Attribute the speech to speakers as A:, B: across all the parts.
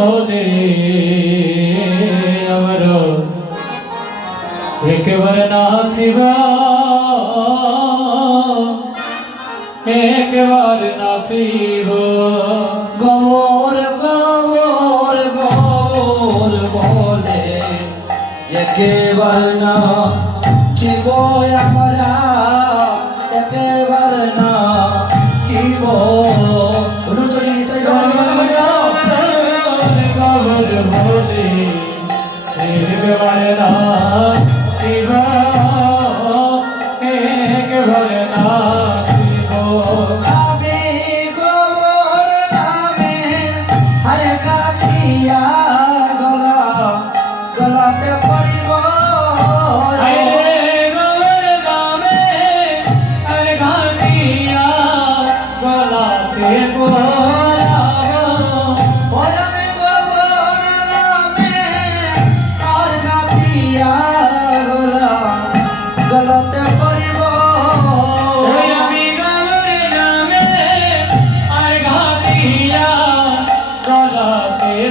A: বলে আমার একেবারে নাচিবা। একেবারে নাচিব।
B: গমর গমর গমর বলে একেবারে নাচিব আমার
A: ভোলে ভোলেনা শিব এক ভোলেনা শিব
B: আমি গোবর নামে হরে কাটিয়া গলা গলাতে পড়িব।
A: গলাতে
C: পড়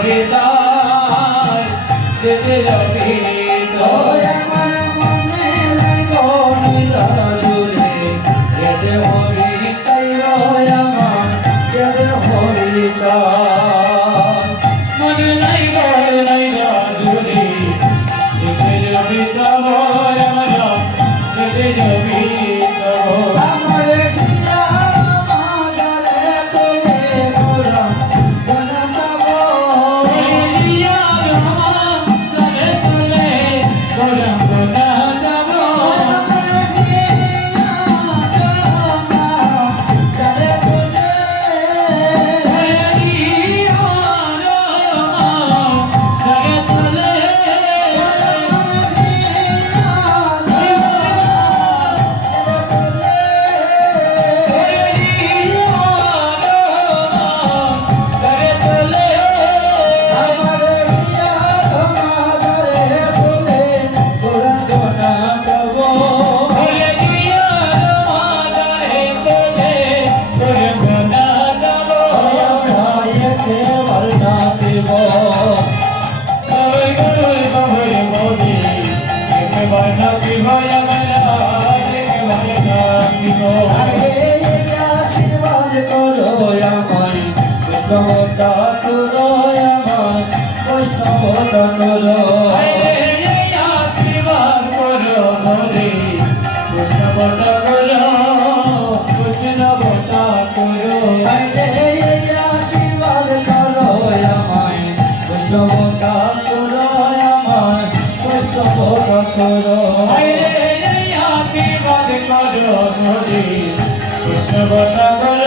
C: রবে
B: যায় যেতে রবে করো হরে বৈষ্ণবতা করো